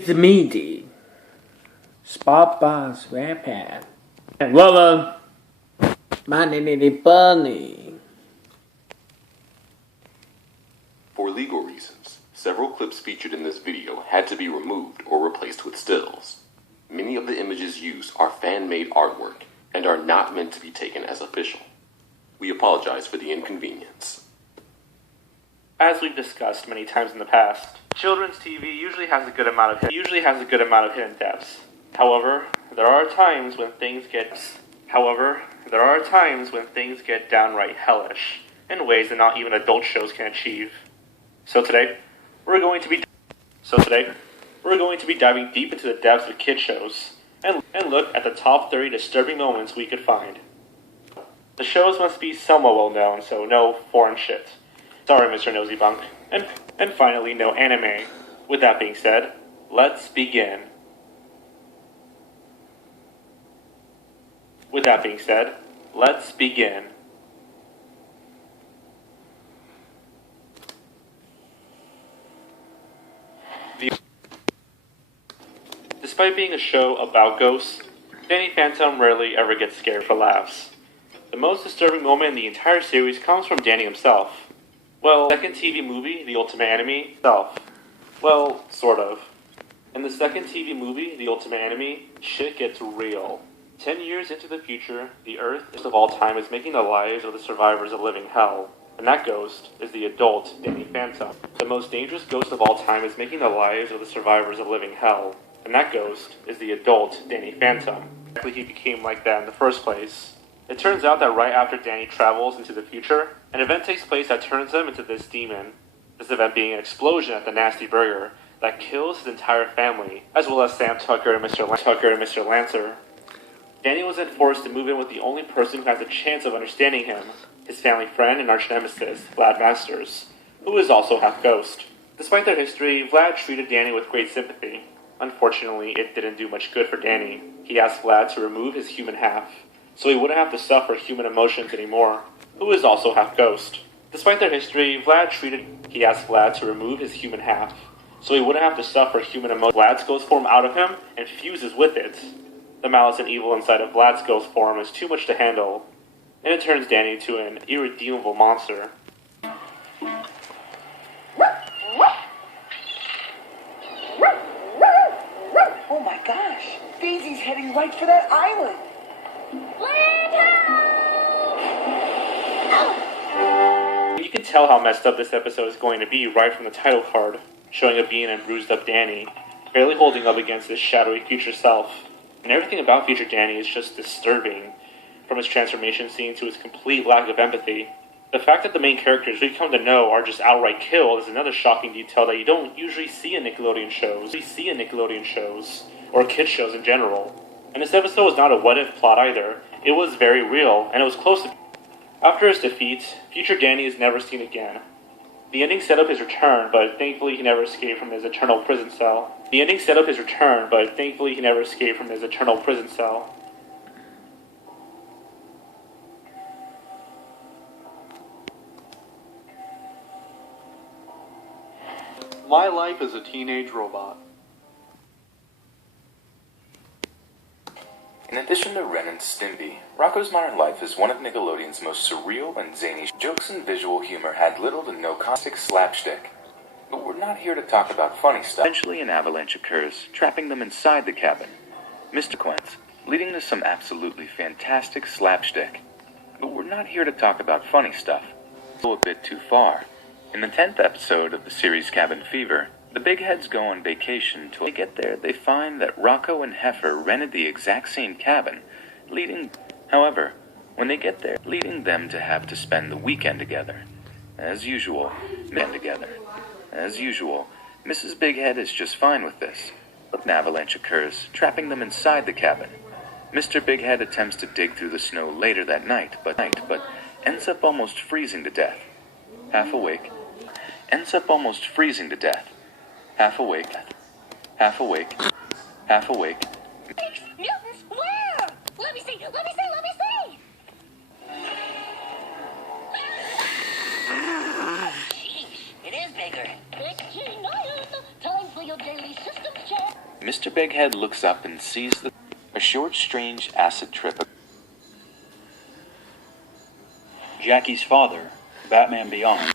It's me, D. Spot Boss Rapper. And Lola. My name Bunny. For legal reasons, several clips featured in this video had to be removed or replaced with stills. Many of the images used are fan-made artwork and are not meant to be taken as official. We apologize for the inconvenience. As we've discussed many times in the past, children's TV usually has a good amount of hidden depths. However, there are times when things get downright hellish in ways that not even adult shows can achieve. So today, we're going to be diving deep into the depths of kid shows and look at the top 30 disturbing moments we could find. The shows must be somewhat well known, so no foreign shit. Sorry, Mr. Nosy Bunk. And finally, no anime. With that being said, let's begin. Despite being a show about ghosts, Danny Phantom rarely ever gets scared for laughs. The most disturbing moment in the entire series comes from Danny himself. Well, second TV movie, The Ultimate Enemy, well, sort of. In the second TV movie, The Ultimate Enemy, shit gets real. 10 years into the future, the Earth of all time is making the lives of the survivors a living hell. And that ghost is the adult Danny Phantom. The most dangerous ghost of all time is making the lives of the survivors a living hell. And that ghost is the adult Danny Phantom. He became like that in the first place. It turns out that right after Danny travels into the future, an event takes place that turns him into this demon. This event being an explosion at the Nasty Burger that kills his entire family, as well as Sam Tucker and Mr. Lancer. Danny was then forced to move in with the only person who has a chance of understanding him, his family friend and arch nemesis, Vlad Masters, who is also half ghost. Despite their history, Vlad treated Danny with great sympathy. Unfortunately, it didn't do much good for Danny. He asked Vlad to remove his human half, so he wouldn't have to suffer human emotions anymore, who is also half ghost. Despite their history, he asked Vlad to remove his human half, so he wouldn't have to suffer human emotions. Vlad's ghost form out of him and fuses with it. The malice and evil inside of Vlad's ghost form is too much to handle, and it turns Danny into an irredeemable monster. Oh my gosh, Daisy's heading right for that island. You can tell how messed up this episode is going to be right from the title card, showing a beaten and bruised up Danny, barely holding up against his shadowy future self. And everything about future Danny is just disturbing, from his transformation scene to his complete lack of empathy. The fact that the main characters we come to know are just outright killed is another shocking detail that you don't usually see in Nickelodeon shows, or kid shows in general. And this episode was not a what-if plot either. It was very real, and it was close to... After his defeat, future Danny is never seen again. The ending set up his return, but thankfully he never escaped from his eternal prison cell. My life as a teenage robot. In addition to Ren and Stimpy, Rocko's Modern Life is one of Nickelodeon's most surreal and zany jokes, and visual humor had little to no caustic slapstick. But we're not here to talk about funny stuff. Eventually an avalanche occurs, trapping them inside the cabin. Mr. Quince, leading to some absolutely fantastic slapstick. But we're not here to talk about funny stuff. Go a bit too far. In the 10th episode of the series Cabin Fever, the Big Heads go on vacation. When they get there, they find that Rocko and Heifer rented the exact same cabin, leading them to have to spend the weekend together. As usual, Mrs. Big Head is just fine with this. But an avalanche occurs, trapping them inside the cabin. Mr. Big Head attempts to dig through the snow later that night, but ends up almost freezing to death. Half awake. Mutants, where? Let me see! Sheesh, it is bigger. 15 iron. Time for your daily systems check. Mr. Bighead looks up and sees a short, strange acid trip. Jackie's father, Batman Beyond.